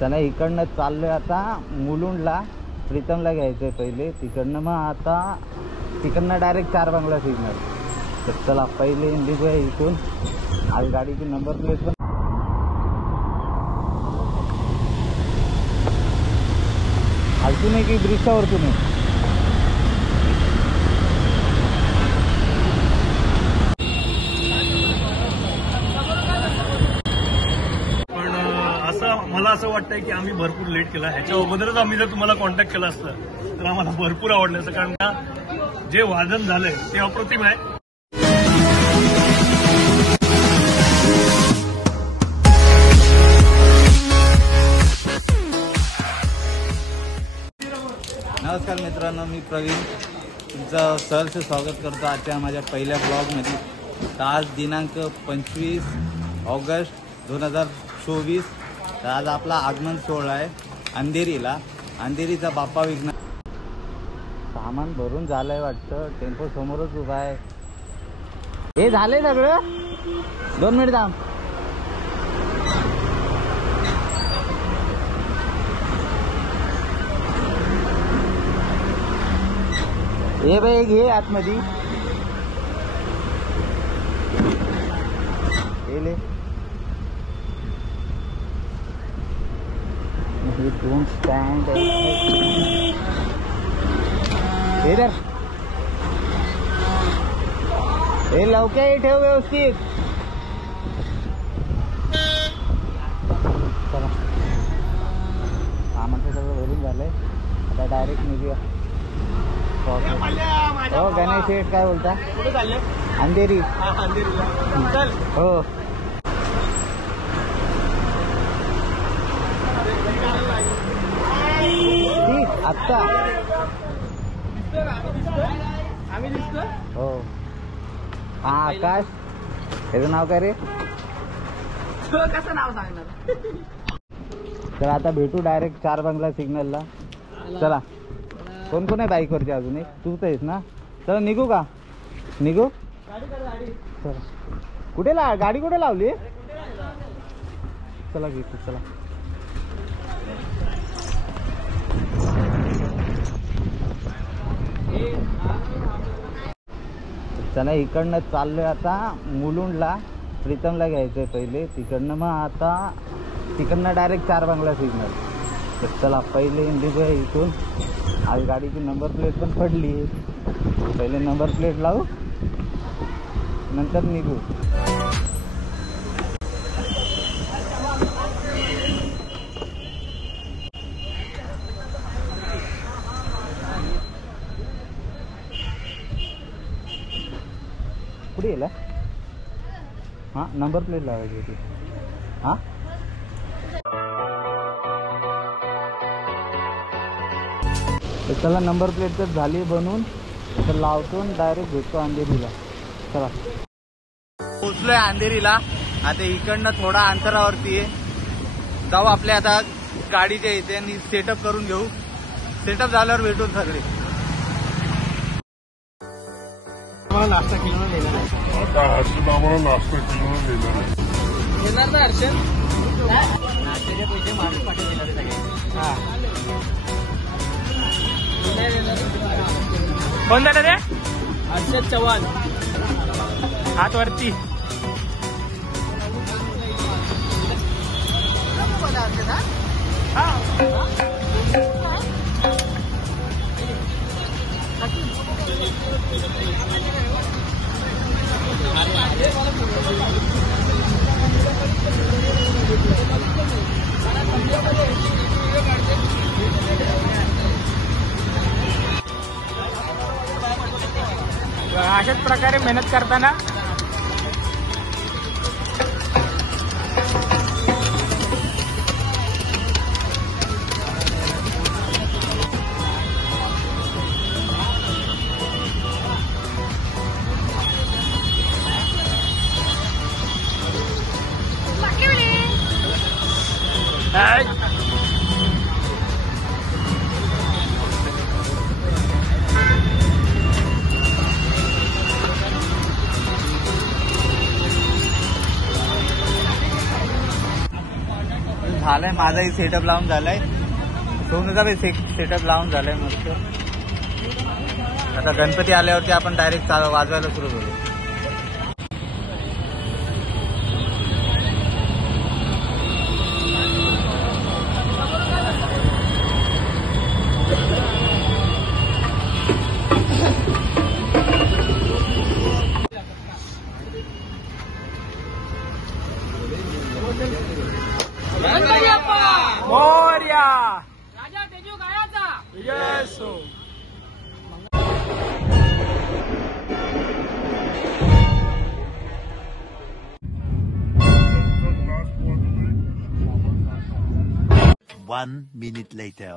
चला इकडनं चाललोय आता मुलुंडला. प्रीतमला घ्यायचंय पहिले तिकडनं, मग आता तिकडनं डायरेक्ट 4 बंगला सिग्नल. तर चला पहिले निघूया इथून. आज गाडीची नंबर प्लेट पण खालतून आहे की ब्रिजच्या वरतून आहे? पण मला असं वाटतंय की आम्ही भरपूर लेट केला. ह्याच्या अगोदरच आम्ही जर तुम्हाला कॉन्टॅक्ट केला असतं तर आम्हाला भरपूर आवडलं असतं, कारण का जे वादन झालंय ते अप्रतिम आहे. नमस्कार मित्रांनो, मी प्रवीण तुमचं सहर्ष स्वागत करतो आजच्या माझ्या पहिल्या ब्लॉगमध्ये. तर आज दिनांक 25 ऑगस्ट 2024. तर आज आपला आगमन सोहळा आहे अंधेरीला. अंधेरीचा बाप्पा विघ्न. सामान भरून झालंय वाटतं, टेम्पो समोरच उभा आहे. हे झालंय सगळं. 2 मिनिट थांब. हे बाई घे आतमध्ये. ले डोंट स्टँड. हे लवकर ठेव व्यवस्थित. चला सामान सगळं भरून झालंय, आता डायरेक्ट निघूया. हो गणेश शेठ काय बोलता? कुठे चालले? अंधेरी. हो ठीक. आत्ता आम्ही दिसतो. हो. हा आकाश. त्याचं नाव काय रे? कसं नाव सांगणार? तर आता भेटू डायरेक्ट 4 बंगला सिग्नलला. चला. कोण कोण आहे बाईकवरती? अजून एक तू तर आहेस ना. चला निघू का? निघू. चला. कुठे गाडी कुठे लावली? चला घेतो. चला चला इकडनं चाललोय आता मुलुंडला. प्रीतमला घ्यायचंय पहिले तिकडनं, मग आता तिकडनं डायरेक्ट 4 बंगला सिग्नल. तर चला पहिले निघूया इथून. आज गाडीची नंबर प्लेट पण पडली. पहिले नंबर प्लेट लावू, नंतर निघू. कुठे गेला? हां नंबर प्लेट लावायची होती. हां चला नंबर प्लेट तर झाली बनवून. तर लावतो डायरेक्ट भेटतो अंधेरीला. चला पोचलोय अंधेरीला. आता इकडनं थोडा अंतरावरती आहे. जाऊ आपल्या आता गाडीच्या इथे आणि सेटअप करून घेऊ. सेटअप झाल्यावर भेटू सगळे. नाश्ता केला गेला नाही. आता हर्षद आम्हाला नाश्ता केला गेला नाही. येणार ना हर्षद? नाश्त्याचे पैसे मारून पाठवले सगळे. हा कोण झालं रे? हर्षद चव्हाण. हात वरती. अशाच प्रकारे मेहनत करताना झालाय माझाही सेटअप लावून झालाय, सोनूचा बी सेटअप लावून झालाय मस्त. आता गणपती आल्यावरती आपण डायरेक्ट वाजवायला सुरू करू. मोरया राजा तेजू गायाचा येस. One minute later.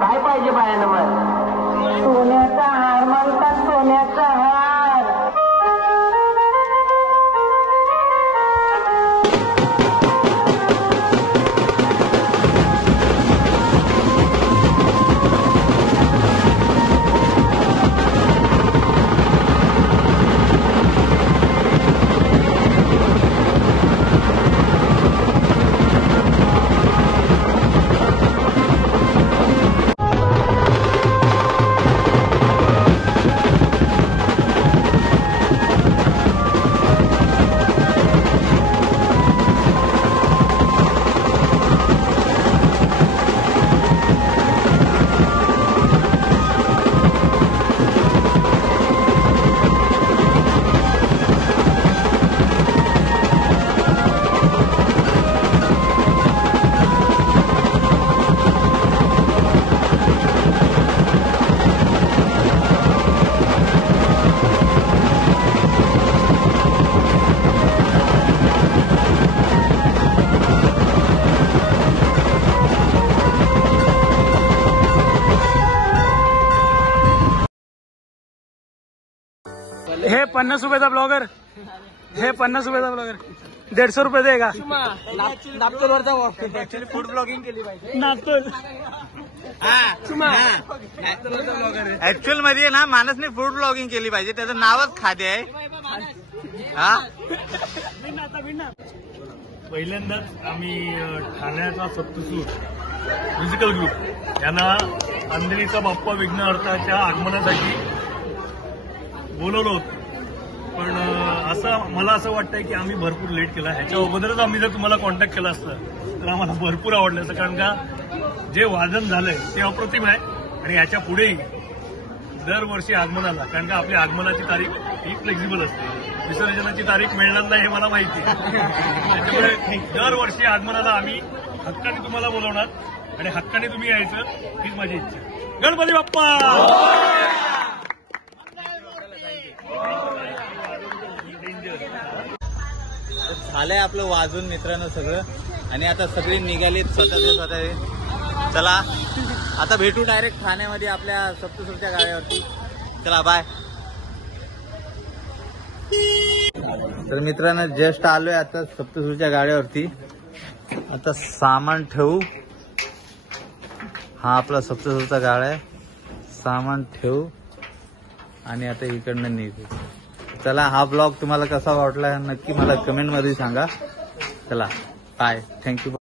काय पाहिजे बायानं मग? सोन्याचा हार म्हणतात, सोन्याचा हार. हे 50 रुपयाचा ब्लॉगर, हे 50 रुपयाचा ब्लॉगर. ₹150 देगा ऍक्च्युली फूड ब्लॉगिंग केली पाहिजे. नागतोल ऍक्च्युअल मध्ये ना मानसने फूड ब्लॉगिंग केली पाहिजे. त्याचं नावच खाद्य आहे. हा पहिल्यांदाच आम्ही ठाण्याचा सप्तसूर म्युझिकल ग्रुप यांना अंधेरीचा बाप्पा विघ्नहर्ताच्या आगमनासाठी बोलवलं होतं. पण मला असं वाटतंय की आम्ही भरपूर लेट केला. ह्याच्या अगोदरच आम्ही जर तुम्हाला कॉन्टॅक्ट केला असतं तर आम्हाला भरपूर आवडलं असतं. कारण का जे वादन झालंय ते अप्रतिम आहे. आणि ह्याच्या पुढेही दरवर्षी आगमनाला, कारण का आपल्या आगमनाची तारीख ही फ्लेक्झिबल असते, विसर्जनाची तारीख मिळणार नाही हे मला माहिती आहे. त्याच्यामुळे दरवर्षी आगमनाला आम्ही हक्काने तुम्हाला बोलवणार आणि हक्काने तुम्ही यायचं हीच माझी इच्छा. गणपती बाप्पा. झालंय आपलं वाजून मित्रांनो सगळं. आणि आता सगळी निघालीत स्वतः. चला आता भेटू डायरेक्ट ठाण्यामध्ये आपल्या सप्तसूरच्या गाड्यावरती. चला बाय. तर मित्रांनो जस्ट आलोय आता सप्तसूरच्या गाड्यावरती. आता सामान ठेवू. हा आपला सप्तसूरचा गाडा आहे. सामान ठेवू आणि आता इकडनं निघू. चला हा ब्लॉग तुम्हाला कसा वाटला नक्की मला कमेंट मध्ये सांगा. चला बाय. थँक्यू.